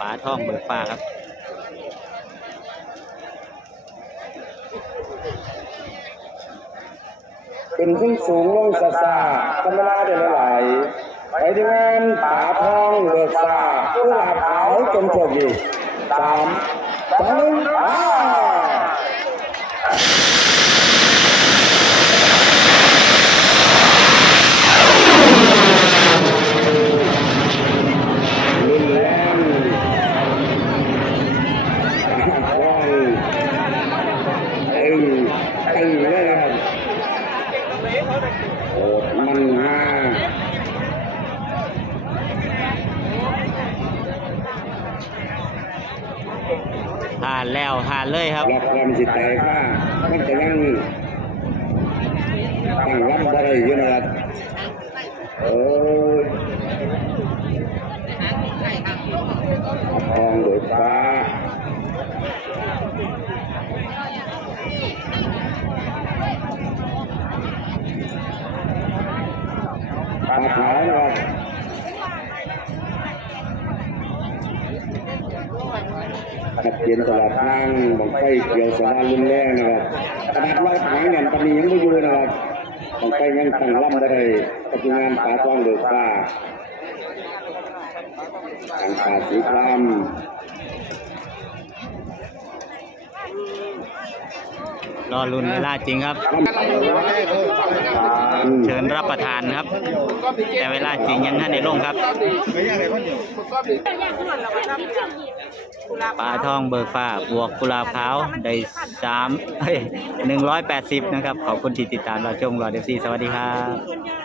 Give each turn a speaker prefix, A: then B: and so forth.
A: ปลาท่องเบิกฟ้าครับ
B: ขึ้นขึ้นสูงลงซาซาธรรมดาเดินไหลไปที่งานป่าทองเบิกฟ้าผู้หลาบขาวจนโชคดีสามสองหนึ่งอ้ารุนแรงว่องตึงตึงเลยครับ โอดมันฮา
A: ผ่านแล้วผ่านเลยครับ
B: รับความสิตใจว่ามันจะยังตั้งรับได้อยู่นะครับเออทองโดยฟ้า ปลาขาวนะครับขัดเย็นตลอดทางบังไฟเกี่ยวสารรุ่นแรงนะครับขนาดว่าหางเงินปานนียังไม่อยู่นะครับบังไฟยังตั้งรับได้ปฏิงานปลาทองโดยฟ้าทางขาสีคราม
A: รอรุนเวลาจริงครับ เชิญรับประทานครับ แต่เวลาจริงยังท่านในร่งครับปลาทองเบิกฟ้าบวกกุลาบขาวได้สามหนึ่งร้อยแปดสิบนะครับ ขอบคุณที่ติดตามเราชมรอเดฟซีสวัสดีครับ